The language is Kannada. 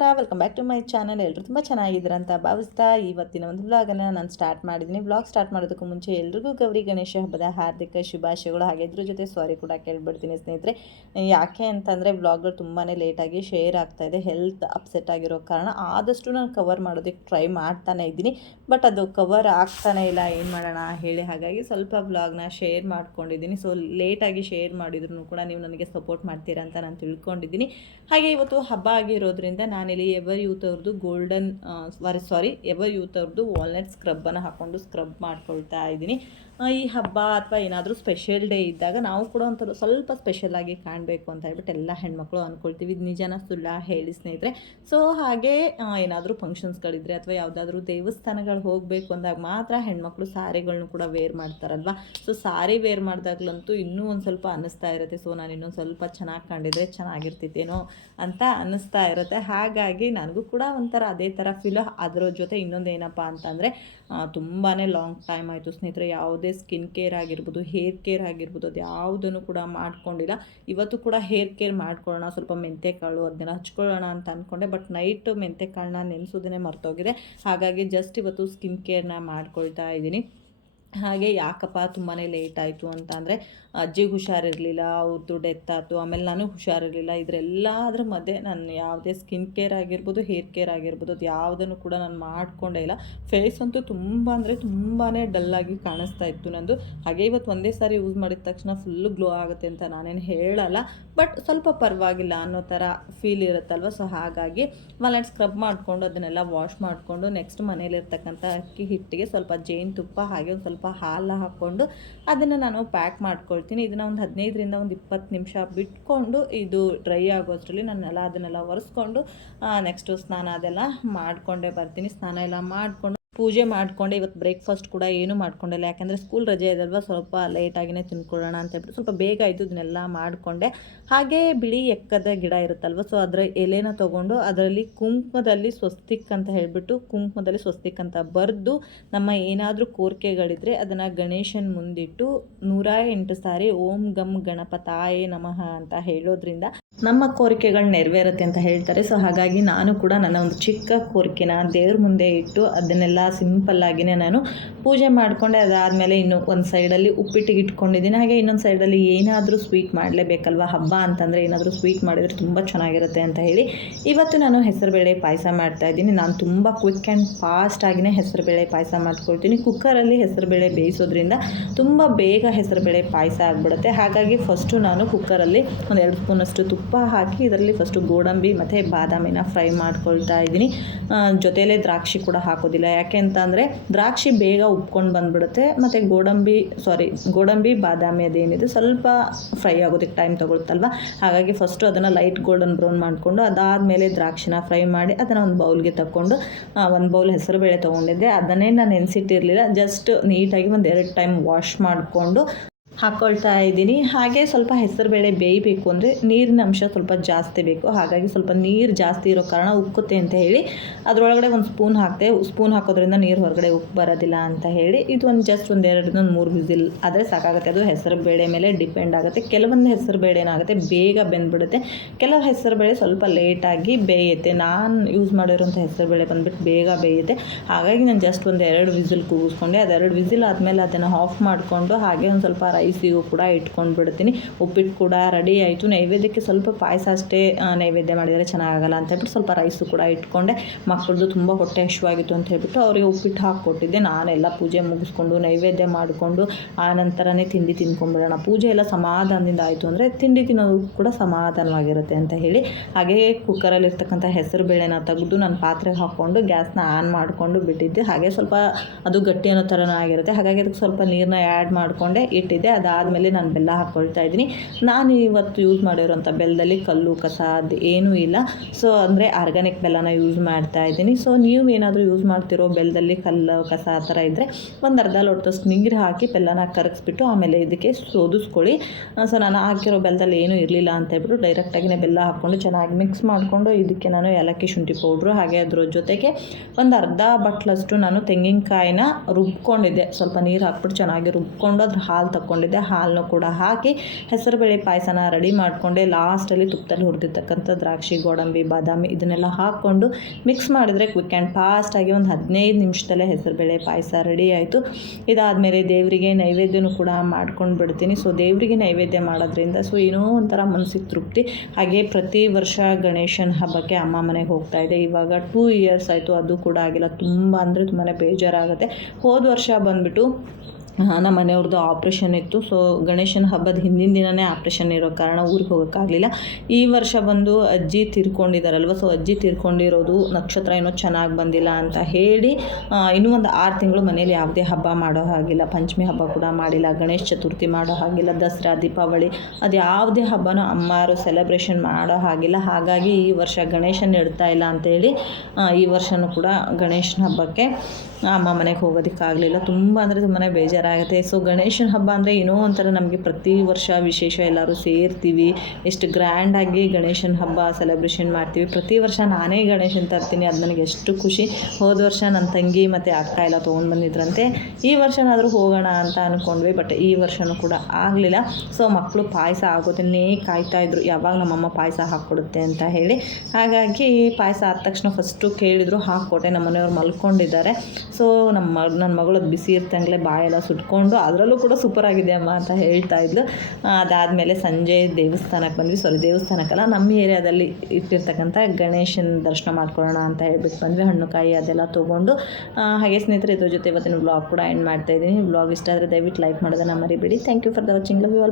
ನಮಸ್ಕಾರ welcome back to my channel ಎಲ್ಲರೂ ತುಂಬ ಚೆನ್ನಾಗಿದ್ದೀರ ಅಂತ ಭಾವಿಸ್ತಾ ಇವತ್ತಿನ ಒಂದು ವ್ಲಾಗನ್ನು ನಾನು ಸ್ಟಾರ್ಟ್ ಮಾಡಿದ್ದೀನಿ. ವ್ಲಾಗ್ ಸ್ಟಾರ್ಟ್ ಮಾಡೋದಕ್ಕೂ ಮುಂಚೆ ಎಲ್ರಿಗೂ ಗೌರಿ ಗಣೇಶ ಹಬ್ಬದ ಹಾರ್ದಿಕ ಶುಭಾಶಯಗಳು. ಹಾಗೆ ಇದ್ರ ಜೊತೆ ಸಾರಿ ಕೂಡ ಕೇಳಿಬಿಡ್ತೀನಿ ಸ್ನೇಹಿತರೆ. ಯಾಕೆ ಅಂತಂದರೆ ವ್ಲಾಗ್ಗಳು ತುಂಬಾ ಲೇಟಾಗಿ ಶೇರ್ ಆಗ್ತಾ ಇದೆ. ಹೆಲ್ತ್ ಅಪ್ಸೆಟ್ ಆಗಿರೋ ಕಾರಣ ಆದಷ್ಟು ನಾನು ಕವರ್ ಮಾಡೋದಕ್ಕೆ ಟ್ರೈ ಮಾಡ್ತಾನೆ ಇದ್ದೀನಿ. ಬಟ್ ಅದು ಕವರ್ ಆಗ್ತಾನೆ ಇಲ್ಲ. ಏನು ಮಾಡೋಣ ಹೇಳಿ ಹಾಗಾಗಿ ಸ್ವಲ್ಪ ವ್ಲಾಗ್ನ ಶೇರ್ ಮಾಡ್ಕೊಂಡಿದ್ದೀನಿ. ಸೊ ಲೇಟಾಗಿ ಶೇರ್ ಮಾಡಿದ್ರು ಕೂಡ ನೀವು ನನಗೆ ಸಪೋರ್ಟ್ ಮಾಡ್ತೀರಾ ಅಂತ ನಾನು ತಿಳ್ಕೊಂಡಿದ್ದೀನಿ. ಹಾಗೆ ಇವತ್ತು ಹಬ್ಬ ಆಗಿರೋದ್ರಿಂದ ನಾನಿಲ್ಲಿ ಎವರ್ ಯೂತ್ ಅವ್ರದ್ದು golden sorry sorry Everyuth ಅವ್ರದ್ದು ವಾಲ್ನಟ್ ಸ್ಕ್ರಬ್ಬನ್ನು ಹಾಕ್ಕೊಂಡು ಸ್ಕ್ರಬ್ ಮಾಡ್ಕೊಳ್ತಾ ಇದ್ದೀನಿ. ಈ ಹಬ್ಬ ಅಥವಾ ಏನಾದರೂ ಸ್ಪೆಷಲ್ ಡೇ ಇದ್ದಾಗ ನಾವು ಕೂಡ ಒಂಥರ ಸ್ವಲ್ಪ ಸ್ಪೆಷಲ್ ಆಗಿ ಕಾಣಬೇಕು ಅಂತ ಹೇಳ್ಬಿಟ್ಟು ಎಲ್ಲ ಹೆಣ್ಮಕ್ಳು ಅಂದ್ಕೊಳ್ತೀವಿ ಇದು ನಿಜನ ಸುಳ್ಳ ಹೇಳಿ ಸ್ನೇಹಿತರೆ. ಸೊ ಹಾಗೆ ಏನಾದರೂ ಫಂಕ್ಷನ್ಸ್ಗಳಿದ್ರೆ ಅಥವಾ ಯಾವುದಾದ್ರೂ ದೇವಸ್ಥಾನಗಳು ಹೋಗಬೇಕು ಅಂದಾಗ ಮಾತ್ರ ಹೆಣ್ಮಕ್ಳು ಸಾರಿಗಳನ್ನು ಕೂಡ ವೇರ್ ಮಾಡ್ತಾರಲ್ವ? ಸೊ ಸಾರಿ ವೇರ್ ಮಾಡಿದಾಗ್ಲಂತೂ ಇನ್ನೂ ಒಂದು ಸ್ವಲ್ಪ ಅನ್ನಿಸ್ತಾ ಇರುತ್ತೆ. ಸೊ ನಾನು ಇನ್ನೊಂದು ಸ್ವಲ್ಪ ಚೆನ್ನಾಗಿ ಕಂಡಿದ್ರೆ ಚೆನ್ನಾಗಿರ್ತಿತ್ತೇನೋ ಅಂತ ಅನ್ನಿಸ್ತಾ ಇರುತ್ತೆ. ಹಾಗಾಗಿ ನನಗೂ ಕೂಡ ಒಂಥರ ಅದೇ ಥರ ಫೀಲ್ ಅದರ ಜೊತೆ ಇನ್ನೊಂದು ಏನಪ್ಪ ಅಂತಂದರೆ ತುಂಬಾ ಲಾಂಗ್ ಟೈಮ್ ಆಯಿತು ಸ್ನೇಹಿತರೆ. ಯಾವುದೇ ಸ್ಕಿನ್ ಕೇರ್ ಆಗಿರ್ಬೋದು ಹೇರ್ ಕೇರ್ ಆಗಿರ್ಬೋದು, ಅದು ಯಾವುದನ್ನು ಕೂಡ ಮಾಡ್ಕೊಂಡಿಲ್ಲ. ಇವತ್ತು ಕೂಡ ಹೇರ್ ಕೇರ್ ಮಾಡ್ಕೊಳ್ಳೋಣ, ಸ್ವಲ್ಪ ಮೆಂತ್ಯ ಕಾಳು ಅದನ್ನೆಲ್ಲ ಹಚ್ಕೊಳ್ಳೋಣ ಅಂತ ಅಂದ್ಕೊಂಡೆ ಬಟ್ ನೈಟ್ ಮೆಂತ್ಯ ಕಾಳನ್ನ ನೆನೆಸೋದನ್ನೇ ಮರ್ತೋಗಿದೆ. ಹಾಗಾಗಿ ಜಸ್ಟ್ ಇವತ್ತು ಸ್ಕಿನ್ ಕೇರ್ನ ಮಾಡ್ಕೊಳ್ತಾ ಇದ್ದೀನಿ. ಹಾಗೆ ಯಾಕಪ್ಪ ತುಂಬಾ ಲೇಟ್ ಆಯಿತು ಅಂತ ಅಂದರೆ ಅಜ್ಜಿಗೆ ಹುಷಾರಿರಲಿಲ್ಲ ಅವ್ರದ್ದು ಡೆತ್ ಆಯಿತು, ಆಮೇಲೆ ನಾನು ಹುಷಾರಿರಲಿಲ್ಲ. ಇದರೆಲ್ಲದ್ರ ಮಧ್ಯೆ ನಾನು ಯಾವುದೇ ಸ್ಕಿನ್ ಕೇರ್ ಆಗಿರ್ಬೋದು ಹೇರ್ ಕೇರ್ ಆಗಿರ್ಬೋದು, ಅದು ಯಾವುದನ್ನು ಕೂಡ ನಾನು ಮಾಡಿಕೊಂಡೇ ಇಲ್ಲ. ಫೇಸ್ ಅಂತೂ ತುಂಬ ಅಂದರೆ ತುಂಬಾ ಡಲ್ಲಾಗಿ ಕಾಣಿಸ್ತಾ ಇತ್ತು ನಂದು. ಹಾಗೆ ಇವತ್ತು ಒಂದೇ ಸಾರಿ ಯೂಸ್ ಮಾಡಿದ ತಕ್ಷಣ ಫುಲ್ಲು ಗ್ಲೋ ಆಗುತ್ತೆ ಅಂತ ನಾನೇನು ಹೇಳಲ್ಲ. ಬಟ್ ಸ್ವಲ್ಪ ಪರವಾಗಿಲ್ಲ ಅನ್ನೋ ಥರ ಫೀಲ್ ಇರುತ್ತಲ್ವ? ಸೊ ಹಾಗಾಗಿ ಮಲೈಟ್ ಸ್ಕ್ರಬ್ ಮಾಡಿಕೊಂಡು ಅದನ್ನೆಲ್ಲ ವಾಶ್ ಮಾಡಿಕೊಂಡು ನೆಕ್ಸ್ಟ್ ಮನೇಲಿರ್ತಕ್ಕಂಥ ಅಕ್ಕಿ ಹಿಟ್ಟಿಗೆ ಸ್ವಲ್ಪ ಜೇನು ತುಪ್ಪ ಹಾಗೆ ಒಂದು ಸ್ವಲ್ಪ ಹಾಲು ಹಾಕ್ಕೊಂಡು ಅದನ್ನು ನಾನು ಪ್ಯಾಕ್ ಮಾಡ್ಕೊಳ್ತೀನಿ. ಇದನ್ನು ಒಂದು ಹದಿನೈದರಿಂದ ಒಂದು ಇಪ್ಪತ್ತು ನಿಮಿಷ ಬಿಟ್ಕೊಂಡು ಇದು ಡ್ರೈ ಆಗೋದ್ರಲ್ಲಿ ನಾನೆಲ್ಲ ಅದನ್ನೆಲ್ಲ ಒರೆಸ್ಕೊಂಡು ನೆಕ್ಸ್ಟು ಸ್ನಾನ ಅದೆಲ್ಲ ಮಾಡಿಕೊಂಡೇ ಬರ್ತೀನಿ. ಸ್ನಾನ ಎಲ್ಲ ಮಾಡಿಕೊಂಡು ಪೂಜೆ ಮಾಡಿಕೊಂಡೆ, ಇವತ್ತು ಬ್ರೇಕ್ಫಾಸ್ಟ್ ಕೂಡ ಏನೂ ಮಾಡ್ಕೊಂಡಿಲ್ಲ ಯಾಕಂದರೆ ಸ್ಕೂಲ್ ರಜೆ ಇದಲ್ವ ಸ್ವಲ್ಪ ಲೇಟಾಗಿನೇ ತಿನ್ಕೊಳ್ಳೋಣ ಅಂತ ಹೇಳ್ಬಿಟ್ಟು ಸ್ವಲ್ಪ ಬೇಗ ಆಯಿತು ಇದನ್ನೆಲ್ಲ ಮಾಡಿಕೊಂಡೆ. ಹಾಗೆ ಬಿಳಿ ಎಕ್ಕದ ಗಿಡ ಇರುತ್ತಲ್ವ ಸೊ ಅದರ ಎಲೆನ ತೊಗೊಂಡು ಅದರಲ್ಲಿ ಕುಂಕುಮದಲ್ಲಿ ಸ್ವಸ್ತಿಕ್ ಅಂತ ಹೇಳಿಬಿಟ್ಟು ಕುಂಕುಮದಲ್ಲಿ ಸ್ವಸ್ತಿಕ್ ಅಂತ ಬರೆದು ನಮ್ಮ ಏನಾದರೂ ಕೋರಿಕೆಗಳಿದ್ರೆ ಅದನ್ನು ಗಣೇಶನ ಮುಂದಿಟ್ಟು ನೂರ ಎಂಟು ಸಾರಿ ಓಂ ಗಮ್ ಗಣಪತಾಯೇ ನಮಃ ಅಂತ ಹೇಳೋದ್ರಿಂದ ನಮ್ಮ ಕೋರಿಕೆಗಳು ನೆರವೇರುತ್ತೆ ಅಂತ ಹೇಳ್ತಾರೆ. ಸೊ ಹಾಗಾಗಿ ನಾನು ಕೂಡ ನನ್ನ ಒಂದು ಚಿಕ್ಕ ಕೋರಿಕೆನ ದೇವ್ರ ಮುಂದೆ ಇಟ್ಟು ಅದನ್ನೆಲ್ಲ ಸಿಂಪಲ್ಲಾಗಿನೇ ನಾನು ಪೂಜೆ ಮಾಡಿಕೊಂಡೆ, ಅದಾದಮೇಲೆ ಇನ್ನು ಒಂದು ಸೈಡಲ್ಲಿ ಉಪ್ಪಿಟ್ಟಿಗೆ ಇಟ್ಕೊಂಡಿದ್ದೀನಿ. ಹಾಗೆ ಇನ್ನೊಂದು ಸೈಡಲ್ಲಿ ಏನಾದರೂ ಸ್ವೀಟ್ ಮಾಡಲೇಬೇಕಲ್ವ? ಹಬ್ಬ ಅಂತಂದರೆ ಏನಾದರೂ ಸ್ವೀಟ್ ಮಾಡಿದರೆ ತುಂಬ ಚೆನ್ನಾಗಿರುತ್ತೆ ಅಂತ ಹೇಳಿ ಇವತ್ತು ನಾನು ಹೆಸರುಬೇಳೆ ಪಾಯಸ ಮಾಡ್ತಾ ಇದ್ದೀನಿ. ನಾನು ತುಂಬ ಕ್ವಿಕ್ ಆ್ಯಂಡ್ ಫಾಸ್ಟಾಗಿನೇ ಹೆಸರುಬೇಳೆ ಪಾಯಸ ಮಾಡ್ಕೊಳ್ತೀನಿ. ಕುಕ್ಕರಲ್ಲಿ ಹೆಸರುಬೇಳೆ ಬೇಯಿಸೋದ್ರಿಂದ ತುಂಬ ಬೇಗ ಹೆಸರುಬೇಳೆ ಪಾಯಸ ಆಗಿಬಿಡುತ್ತೆ. ಹಾಗಾಗಿ ಫಸ್ಟು ನಾನು ಕುಕ್ಕರಲ್ಲಿ ಒಂದು ಎರಡು ಸ್ಪೂನಷ್ಟು ತುಪ್ಪ ಹಾಕಿ ಇದರಲ್ಲಿ ಫಸ್ಟು ಗೋಡಂಬಿ ಮತ್ತು ಬಾದಾಮಿನ ಫ್ರೈ ಮಾಡ್ಕೊಳ್ತಾ ಇದ್ದೀನಿ. ಜೊತೆಯಲ್ಲೇ ದ್ರಾಕ್ಷಿ ಕೂಡ ಹಾಕೋದಿಲ್ಲ. ಯಾಕೆ ಅಂತ ಅಂದರೆ ದ್ರಾಕ್ಷಿ ಬೇಗ ಉಪ್ಕೊಂಡು ಬಂದುಬಿಡುತ್ತೆ. ಮತ್ತು ಗೋಡಂಬಿ ಸಾರಿ ಗೋಡಂಬಿ, ಬಾದಾಮಿ ಅದೇನಿದೆ ಸ್ವಲ್ಪ ಫ್ರೈ ಆಗೋದಕ್ಕೆ ಟೈಮ್ ತೊಗೊಳುತ್ತಲ್ವ ಹಾಗಾಗಿ ಫಸ್ಟು ಅದನ್ನು ಲೈಟ್ ಗೋಲ್ಡನ್ ಬ್ರೌನ್ ಮಾಡಿಕೊಂಡು ಅದಾದಮೇಲೆ ದ್ರಾಕ್ಷಿನ ಫ್ರೈ ಮಾಡಿ ಅದನ್ನು ಒಂದು ಬೌಲ್ಗೆ ತಗೊಂಡು ಒಂದು ಬೌಲ್ ಹೆಸರು ಬೇಳೆ ತೊಗೊಂಡಿದ್ದೆ. ಅದನ್ನೇ ನಾನು ನೆನೆಸಿಟ್ಟಿರಲಿಲ್ಲ. ಜಸ್ಟ್ ನೀಟಾಗಿ ಒಂದು ಎರಡು ಟೈಮ್ ವಾಶ್ ಮಾಡಿಕೊಂಡು ಹಾಕ್ಕೊಳ್ತಾ ಇದ್ದೀನಿ. ಹಾಗೆ ಸ್ವಲ್ಪ ಹೆಸರುಬೇಳೆ ಬೇಯಬೇಕು ಅಂದರೆ ನೀರಿನ ಅಂಶ ಸ್ವಲ್ಪ ಜಾಸ್ತಿ ಬೇಕು. ಹಾಗಾಗಿ ಸ್ವಲ್ಪ ನೀರು ಜಾಸ್ತಿ ಇರೋ ಕಾರಣ ಉಕ್ಕುತ್ತೆ ಅಂತ ಹೇಳಿ ಅದರೊಳಗಡೆ ಒಂದು ಸ್ಪೂನ್ ಹಾಕ್ತೆ. ಸ್ಪೂನ್ ಹಾಕೋದ್ರಿಂದ ನೀರು ಹೊರಗಡೆ ಉಪ್ಪು ಬರೋದಿಲ್ಲ ಅಂತ ಹೇಳಿ ಇದು ಒಂದು ಜಸ್ಟ್ ಒಂದು ಎರಡರಿಂದ ಒಂದು ಮೂರು ಬಿಸಿಲ್ ಆದರೆ ಸಾಕಾಗುತ್ತೆ. ಅದು ಹೆಸರು ಬೇಳೆ ಮೇಲೆ ಡಿಪೆಂಡ್ ಆಗುತ್ತೆ. ಕೆಲವೊಂದು ಹೆಸರು ಬೇಳೆ ಏನಾಗುತ್ತೆ ಬೇಗ ಬೆಂದ್ಬಿಡುತ್ತೆ. ಕೆಲವು ಹೆಸರು ಬೇಳೆ ಸ್ವಲ್ಪ ಲೇಟಾಗಿ ಬೇಯುತ್ತೆ. ನಾನು ಯೂಸ್ ಮಾಡಿರೋಂಥ ಹೆಸರು ಬೇಳೆ ಬಂದುಬಿಟ್ಟು ಬೇಗ ಬೇಯುತ್ತೆ. ಹಾಗಾಗಿ ನಾನು ಜಸ್ಟ್ ಒಂದು ಎರಡು ವಿಸಿಲ್ ಕೂಗಿಸ್ಕೊಂಡೆ. ಅದೆರಡು ವಿಸಿಲ್ ಆದಮೇಲೆ ಅದನ್ನು ಆಫ್ ಮಾಡಿಕೊಂಡು ಹಾಗೆ ಒಂದು ಸ್ವಲ್ಪ ರೈಸಿಗೂ ಕೂಡ ಇಟ್ಕೊಂಡು ಬಿಡ್ತೀನಿ ಉಪ್ಪಿಟ್ಟು ಕೂಡ ರೆಡಿ ಆಯಿತು. ನೈವೇದ್ಯಕ್ಕೆ ಸ್ವಲ್ಪ ಪಾಯಸ ಅಷ್ಟೇ ನೈವೇದ್ಯ ಮಾಡಿದರೆ ಚೆನ್ನಾಗಲ್ಲ ಅಂತ ಹೇಳ್ಬಿಟ್ಟು ಸ್ವಲ್ಪ ರೈಸು ಕೂಡ ಇಟ್ಕೊಂಡೆ. ಮಕ್ಕಳದು ತುಂಬ ಹೊಟ್ಟೆ ಹಶುವಾಗಿತ್ತು ಅಂತ ಹೇಳ್ಬಿಟ್ಟು ಅವರಿಗೆ ಉಪ್ಪಿಟ್ಟು ಹಾಕ್ಕೊಟ್ಟಿದ್ದೆ. ನಾನೆಲ್ಲ ಪೂಜೆ ಮುಗಿಸ್ಕೊಂಡು ನೈವೇದ್ಯ ಮಾಡಿಕೊಂಡು, ಆ ನಂತರನೇ ತಿಂಡಿ ತಿನ್ಕೊಂಡ್ಬಿಡೋಣ ಪೂಜೆ ಎಲ್ಲ ಸಮಾಧಾನದಿಂದ ಆಯಿತು ಅಂದರೆ ತಿಂಡಿ ತಿನ್ನೋದು ಕೂಡ ಸಮಾಧಾನವಾಗಿರುತ್ತೆ ಅಂತ ಹೇಳಿ. ಹಾಗೆಯೇ ಕುಕ್ಕರಲ್ಲಿರ್ತಕ್ಕಂಥ ಹೆಸರು ಬೇಳೆನ ತೆಗೆದು ನಾನು ಪಾತ್ರೆಗೆ ಹಾಕ್ಕೊಂಡು ಗ್ಯಾಸ್ನ ಆನ್ ಮಾಡಿಕೊಂಡು ಬಿಟ್ಟಿದ್ದೆ. ಹಾಗೆ ಸ್ವಲ್ಪ ಅದು ಗಟ್ಟಿ ಅನ್ನೋ ಥರನೂ ಆಗಿರುತ್ತೆ. ಹಾಗಾಗಿ ಅದಕ್ಕೆ ಸ್ವಲ್ಪ ನೀರನ್ನ ಆ್ಯಡ್ ಮಾಡಿಕೊಂಡೆ ಇಟ್ಟಿದ್ದೆ. ಅದಾದಮೇಲೆ ನಾನು ಬೆಲ್ಲ ಹಾಕ್ಕೊಳ್ತಾ ಇದ್ದೀನಿ. ನಾನು ಇವತ್ತು ಯೂಸ್ ಮಾಡಿರೋಂಥ ಬೆಲ್ಲದಲ್ಲಿ ಕಲ್ಲು, ಕಸ ಅದು ಏನೂ ಇಲ್ಲ. ಸೊ ಅಂದರೆ ಆರ್ಗ್ಯಾನಿಕ್ ಬೆಲ್ಲನ ಯೂಸ್ ಮಾಡ್ತಾ ಇದ್ದೀನಿ. ಸೊ ನೀವು ಏನಾದರೂ ಯೂಸ್ ಮಾಡ್ತಿರೋ ಬೆಲ್ಲದಲ್ಲಿ ಕಲ್ಲು, ಕಸ ಆ ಥರ ಇದ್ದರೆ ಒಂದು ಅರ್ಧ ಲೋಟದಷ್ಟು ನೀರು ಹಾಕಿ ಬೆಲ್ಲನ ಕರಗಿಸ್ಬಿಟ್ಟು ಆಮೇಲೆ ಇದಕ್ಕೆ ಸೋದಿಸ್ಕೊಳ್ಳಿ. ಸೊ ನಾನು ಹಾಕಿರೋ ಬೆಲ್ಲದಲ್ಲಿ ಏನೂ ಇರಲಿಲ್ಲ ಅಂತ ಹೇಳ್ಬಿಟ್ಟು ಡೈರೆಕ್ಟಾಗಿನೇ ಬೆಲ್ಲ ಹಾಕ್ಕೊಂಡು ಚೆನ್ನಾಗಿ ಮಿಕ್ಸ್ ಮಾಡಿಕೊಂಡು ಇದಕ್ಕೆ ನಾನು ಏಲಕ್ಕಿ ಶುಂಠಿ ಪೌಡ್ರು ಹಾಗೆ ಅದ್ರ ಜೊತೆಗೆ ಒಂದು ಅರ್ಧ ಬಟ್ಲಷ್ಟು ನಾನು ತೆಂಗಿನಕಾಯಿನ ರುಬ್ಕೊಂಡಿದ್ದೆ. ಸ್ವಲ್ಪ ನೀರು ಹಾಕ್ಬಿಟ್ಟು ಚೆನ್ನಾಗಿ ರುಬ್ಕೊಂಡು ಅದ್ರ ಹಾಲು ತಗೊಂಡು ಮಾಡ್ಕೊಂಡಿದ್ದೆ ಹಾಲನ್ನು ಕೂಡ ಹಾಕಿ ಹೆಸರುಬೇಳೆ ಪಾಯಸನ ರೆಡಿ ಮಾಡಿಕೊಂಡೆ. ಲಾಸ್ಟಲ್ಲಿ ತುಪ್ಪದಲ್ಲಿ ಹುರಿದಿರ್ತಕ್ಕಂಥ ದ್ರಾಕ್ಷಿ, ಗೋಡಂಬಿ, ಬಾದಾಮಿ ಇದನ್ನೆಲ್ಲ ಹಾಕ್ಕೊಂಡು ಮಿಕ್ಸ್ ಮಾಡಿದರೆ ಕ್ವಿಕ್ ಆ್ಯಂಡ್ ಫಾಸ್ಟಾಗಿ ಒಂದು ಹದಿನೈದು ನಿಮಿಷದಲ್ಲೇ ಹೆಸರುಬೇಳೆ ಪಾಯಸ ರೆಡಿ ಆಯಿತು. ಇದಾದಮೇಲೆ ದೇವರಿಗೆ ನೈವೇದ್ಯನೂ ಕೂಡ ಮಾಡ್ಕೊಂಡು ಬಿಡ್ತೀನಿ. ಸೊ ದೇವರಿಗೆ ನೈವೇದ್ಯ ಮಾಡೋದ್ರಿಂದ ಸೊ ಏನೋ ಒಂಥರ ಮನಸ್ಸಿಗೆ ತೃಪ್ತಿ. ಹಾಗೆ ಪ್ರತಿ ವರ್ಷ ಗಣೇಶನ ಹಬ್ಬಕ್ಕೆ ಅಮ್ಮ ಮನೆಗೆ ಹೋಗ್ತಾ ಇದೆ. ಇವಾಗ ಟೂ ಇಯರ್ಸ್ ಆಯಿತು, ಅದು ಕೂಡ ಆಗಿಲ್ಲ. ತುಂಬ ಅಂದರೆ ತುಂಬಾ ಬೇಜಾರಾಗುತ್ತೆ. ಹೋದ ವರ್ಷ ಬಂದುಬಿಟ್ಟು ನಮ್ಮ ಮನೆಯವ್ರದ್ದು ಆಪ್ರೇಷನ್ ಇತ್ತು. ಸೊ ಗಣೇಶನ ಹಬ್ಬದ ಹಿಂದಿನ ದಿನವೇ ಆಪ್ರೇಷನ್ ಇರೋ ಕಾರಣ ಊರಿಗೆ ಹೋಗೋಕ್ಕಾಗಲಿಲ್ಲ. ಈ ವರ್ಷ ಬಂದು ಅಜ್ಜಿ ತೀರ್ಕೊಂಡಿದ್ದಾರಲ್ವ ಸೊ ಅಜ್ಜಿ ತೀರ್ಕೊಂಡಿರೋದು ನಕ್ಷತ್ರ ಏನೋ ಚೆನ್ನಾಗಿ ಬಂದಿಲ್ಲ ಅಂತ ಹೇಳಿ ಇನ್ನೂ ಒಂದು ಆರು ತಿಂಗಳು ಮನೇಲಿ ಯಾವುದೇ ಹಬ್ಬ ಮಾಡೋ ಹಾಗಿಲ್ಲ. ಪಂಚಮಿ ಹಬ್ಬ ಕೂಡ ಮಾಡಿಲ್ಲ. ಗಣೇಶ ಚತುರ್ಥಿ ಮಾಡೋ ಹಾಗಿಲ್ಲ. ದಸರಾ, ದೀಪಾವಳಿ, ಅದು ಯಾವುದೇ ಹಬ್ಬನೂ ಅಮ್ಮಾರು ಸೆಲೆಬ್ರೇಷನ್ ಮಾಡೋ ಹಾಗಿಲ್ಲ. ಹಾಗಾಗಿ ಈ ವರ್ಷ ಗಣೇಶನ ಇಡ್ತಾ ಇಲ್ಲ ಅಂತೇಳಿ ಈ ವರ್ಷವೂ ಕೂಡ ಗಣೇಶನ ಹಬ್ಬಕ್ಕೆ ಅಮ್ಮ ಮನೆಗೆ ಹೋಗೋದಕ್ಕಾಗಲಿಲ್ಲ. ತುಂಬ ಅಂದರೆ ತುಂಬಾ ಬೇಜಾರಾಗುತ್ತೆ ಸೊ ಗಣೇಶನ ಹಬ್ಬ ಅಂದರೆ ಏನೋ ಒಂಥರ ನಮಗೆ ಪ್ರತಿ ವರ್ಷ ವಿಶೇಷ ಎಲ್ಲರೂ ಸೇರ್ತೀವಿ. ಎಷ್ಟು ಗ್ರ್ಯಾಂಡಾಗಿ ಗಣೇಶನ ಹಬ್ಬ ಸೆಲೆಬ್ರೇಷನ್ ಮಾಡ್ತೀವಿ. ಪ್ರತಿ ವರ್ಷ ನಾನೇ ಗಣೇಶನ ತರ್ತೀನಿ. ಅದು ನನಗೆ ಎಷ್ಟು ಖುಷಿ. ಹೋದ ವರ್ಷ ನನ್ನ ತಂಗಿ ಮತ್ತು ಅಕ್ಕ ಎಲ್ಲ ತೊಗೊಂಡು ಬಂದಿದ್ರಂತೆ. ಈ ವರ್ಷನಾದರೂ ಹೋಗೋಣ ಅಂತ ಅಂದ್ಕೊಂಡ್ವಿ ಬಟ್ ಈ ವರ್ಷವೂ ಕೂಡ ಆಗಲಿಲ್ಲ. ಸೊ ಮಕ್ಕಳು ಪಾಯಸ ಆಗೋದನ್ನೇ ಕಾಯ್ತಾ ಇದ್ರು. ಯಾವಾಗ ನಮ್ಮಮ್ಮ ಪಾಯಸ ಹಾಕ್ಕೊಡುತ್ತೆ ಅಂತ ಹೇಳಿ. ಹಾಗಾಗಿ ಪಾಯಸ ಆದ ತಕ್ಷಣ ಫಸ್ಟು ಕೇಳಿದ್ರು, ಹಾಕ್ಕೊಟ್ಟೆ. ನಮ್ಮ ಮನೆಯವ್ರು ಮಲ್ಕೊಂಡಿದ್ದಾರೆ. ಸೊ ನಮ್ಮ ನನ್ನ ಮಗಳು ಬಿಸಿ ಇರ್ತಂಗಲೇ ಬಾಯೆಲ್ಲ ಸುಟ್ಕೊಂಡು ಅದರಲ್ಲೂ ಕೂಡ ಸೂಪರ್ ಆಗಿದೆ ಅಮ್ಮ ಅಂತ ಹೇಳ್ತಾ ಇದ್ಲು. ಅದಾದಮೇಲೆ ಸಂಜೆ ದೇವಸ್ಥಾನಕ್ಕೆ ಬಂದ್ವಿ. ಸಾರಿ ದೇವಸ್ಥಾನಕ್ಕಲ್ಲ ನಮ್ಮ ಏರಿಯಾದಲ್ಲಿ ಇಟ್ಟಿರ್ತಕ್ಕಂಥ ಗಣೇಶನ ದರ್ಶನ ಮಾಡ್ಕೊಳ್ಳೋಣ ಅಂತ ಹೇಳ್ಬಿಟ್ಟು ಬಂದ್ವಿ. ಹಣ್ಣು ಕಾಯಿ ಅದೆಲ್ಲ ತೊಗೊಂಡು ಹಾಗೆ ಸ್ನೇಹಿತರೆ, ಇದ್ರ ಜೊತೆ ಇವತ್ತಿನ ಬ್ಲಾಗ್ ಕೂಡ ಎಂಡ್ ಮಾಡ್ತಾ ಇದ್ದೀನಿ. ಬ್ಲಾಗ್ ಇಷ್ಟ ಆದರೆ ದಯವಿಟ್ಟು ಲೈಕ್ ಮಾಡೋದನ್ನ ಮರಿಬೇಡಿ. Thank you for the watching love you